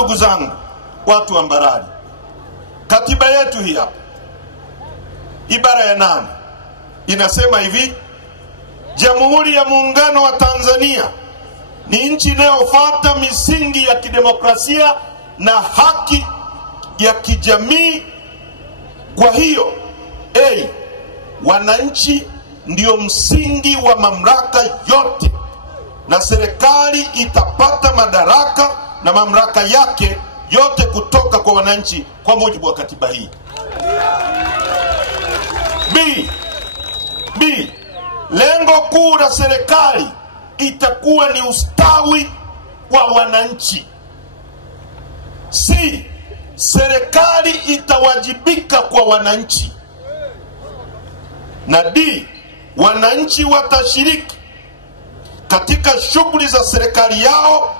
ndugu zangu, watu wa Mbarali, katiba yetu hii hapa, ibara ya 8 inasema hivi: Jamhuri ya Muungano wa Tanzania ni nchi inayofuata misingi ya kidemokrasia na haki ya kijamii. Kwa hiyo, wananchi ndio msingi wa mamlaka yote, na serikali itapata madaraka na mamlaka yake yote kutoka kwa wananchi kwa mujibu wa katiba hii. B. Lengo kuu la serikali itakuwa ni ustawi wa wananchi. C. Serikali itawajibika kwa wananchi. Na D. Wananchi watashiriki katika shughuli za serikali yao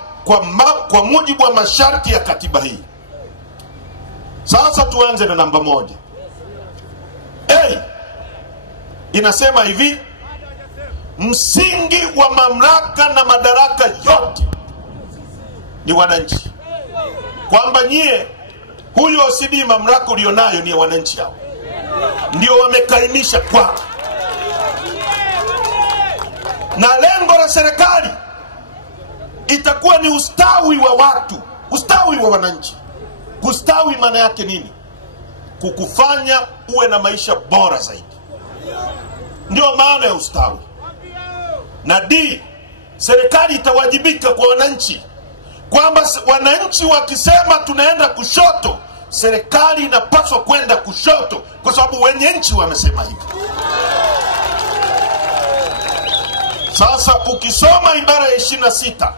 kwa mujibu wa masharti ya katiba hii. Sasa tuanze na namba 1. Inasema hivi: msingi wa mamlaka na madaraka yote ni wananchi. Kwamba nyie, huyo OCD, mamlaka ulionayo ni ya wananchi hao, ndio wamekainisha kwa. Na lengo la serikali itakuwa ni ustawi wa watu, ustawi wa wananchi. Kustawi maana yake nini? Kukufanya uwe na maisha bora zaidi, ndio maana ya ustawi. Na D, serikali itawajibika kwa wananchi, kwamba wananchi wakisema tunaenda kushoto, serikali inapaswa kwenda kushoto, kwa sababu wenye nchi wamesema hivi. Sasa ukisoma ibara ya 26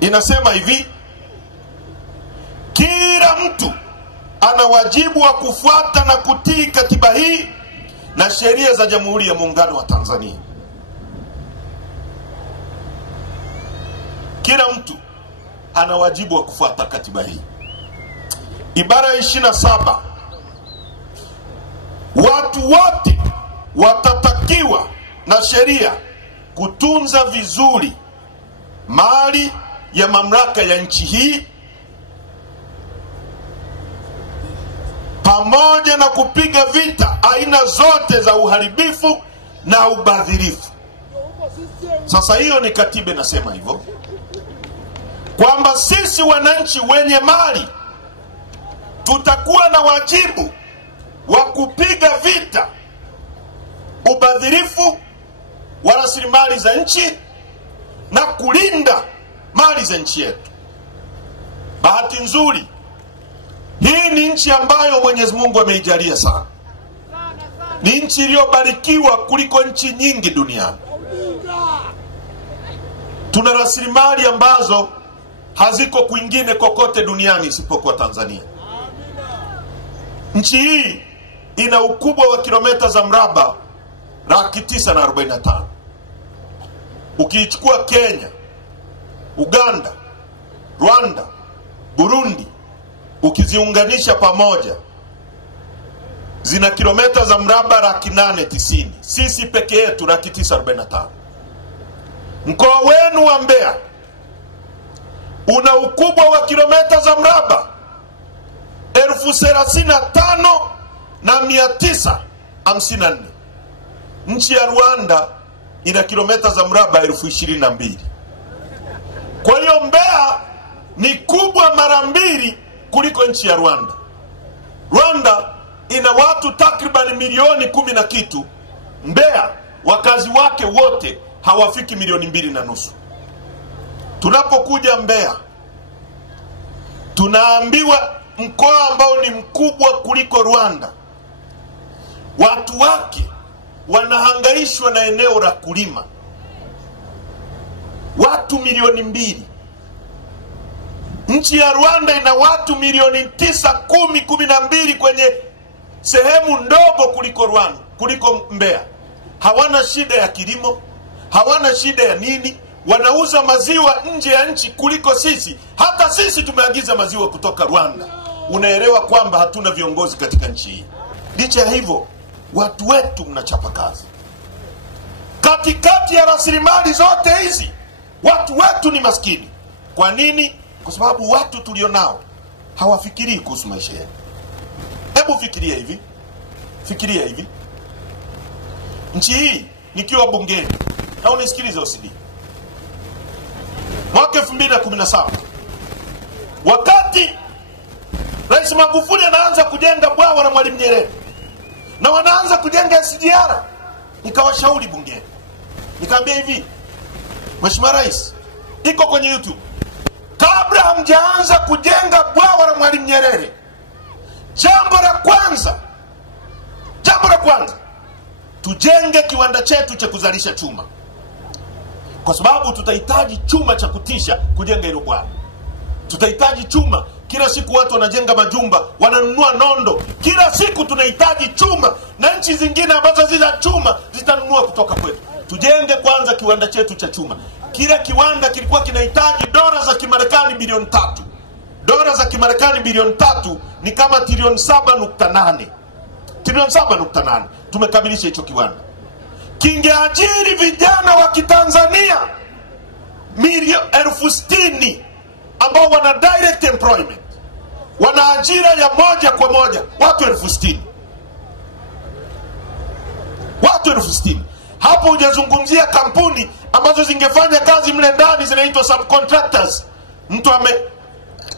inasema hivi: kila mtu ana wajibu wa kufuata na kutii katiba hii na sheria za Jamhuri ya Muungano wa Tanzania. Kila mtu ana wajibu wa kufuata katiba hii. Ibara ya 27: watu wote watatakiwa na sheria kutunza vizuri mali ya mamlaka ya nchi hii, pamoja na kupiga vita aina zote za uharibifu na ubadhirifu. Sasa hiyo ni katiba inasema hivyo, kwamba sisi wananchi wenye mali tutakuwa na wajibu wa kupiga vita ubadhirifu wa rasilimali za nchi na kulinda mali za nchi yetu. Bahati nzuri, hii ni nchi ambayo Mwenyezi Mungu ameijalia sana. Ni nchi iliyobarikiwa kuliko nchi nyingi duniani. Tuna rasilimali ambazo haziko kwingine kokote duniani isipokuwa Tanzania. Nchi hii ina ukubwa wa kilomita za mraba 945,000. Ukichukua Kenya, Uganda, Rwanda, Burundi, ukiziunganisha pamoja, zina kilomita za mraba 890,000. Sisi peke yetu 945,000. Mkoa wenu wa Mbeya una ukubwa wa kilomita za mraba 35,954. Nchi ya Rwanda ina kilomita za mraba 22,000. Kwa hiyo Mbeya ni kubwa mara 2 kuliko nchi ya Rwanda. Rwanda ina watu takriban milioni 10 na kitu. Mbeya wakazi wake wote hawafiki milioni 2.5. Tunapokuja Mbeya, tunaambiwa mkoa ambao ni mkubwa kuliko Rwanda, watu wake wanahangaishwa na eneo la kulima. Watu milioni 2. Nchi ya Rwanda ina watu milioni 9, 10, 12 kwenye sehemu ndogo kuliko Rwanda, kuliko Mbeya. Hawana shida ya kilimo, hawana shida ya nini, wanauza maziwa nje ya nchi kuliko sisi. Hata sisi tumeagiza maziwa kutoka Rwanda. Unaelewa kwamba hatuna viongozi katika nchi hii. Licha ya hivyo, watu wetu mnachapa kazi. Katikati ya rasilimali zote hizi, watu wetu ni maskini. Kwa nini? kwa sababu watu tulionao hawafikirii kuhusu maisha yenu. Hebu fikiria hivi, nchi hii nikiwa bungeni, na unisikilize OCD, mwaka 2017 wakati Rais Magufuli anaanza kujenga bwawa na Mwalimu Nyerere na wanaanza kujenga SGR, nikawashauri bungeni, nikamwambia hivi, Mheshimiwa Rais, iko kwenye YouTube, kabla hamjaanza kujenga bwawa la Mwalimu Nyerere, jambo la kwanza tujenge kiwanda chetu cha kuzalisha chuma, kwa sababu tutahitaji chuma cha kutisha kujenga hilo bwawa. Tutahitaji chuma. Kila siku watu wanajenga majumba, wananunua nondo. Kila siku tunahitaji chuma, na nchi zingine ambazo zina chuma zitanunua kutoka kwetu. Tujenge kwanza kiwanda chetu cha chuma. Kila kiwanda kilikuwa kinahitaji dola za Kimarekani bilioni 3. Dola za Kimarekani bilioni 3 ni kama trilioni 7.8. Trilioni 7.8. Tumekamilisha hicho kiwanda. Kingeajiri vijana wa Kitanzania milioni 60,000 ambao wana direct employment, wana ajira ya moja kwa moja, watu 60,000. Watu 60,000. Hapo hujazungumzia kampuni ambazo zingefanya kazi mle ndani, zinaitwa subcontractors.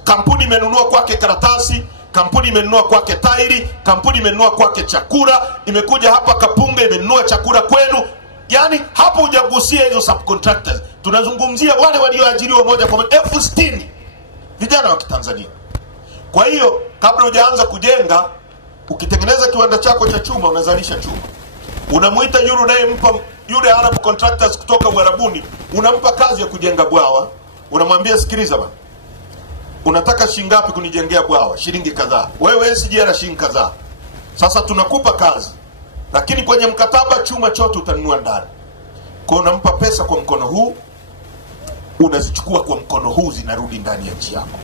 Kampuni imenunua kwake karatasi, kampuni imenunua kwake tairi, kampuni imenunua kwake chakula, imekuja hapa Kapunga imenunua chakula kwenu. Yani hapo hujagusia hizo subcontractors. Tunazungumzia wale walioajiriwa moja kwa moja 60,000 vijana wa Kitanzania. Kwa hiyo kabla hujaanza kujenga, ukitengeneza kiwanda chako cha chuma, unazalisha chuma, unamuita yule Arab contractors kutoka Uarabuni, unampa kazi ya kujenga bwawa, unamwambia sikiliza bwana, unataka shilingi ngapi kunijengea bwawa? Shilingi kadhaa. Wewe SGR shilingi kadhaa. Sasa tunakupa kazi, lakini kwenye mkataba chuma chote utanunua ndani. Kwa unampa pesa kwa mkono huu, unazichukua kwa mkono huu, zinarudi ndani ya nchi yako.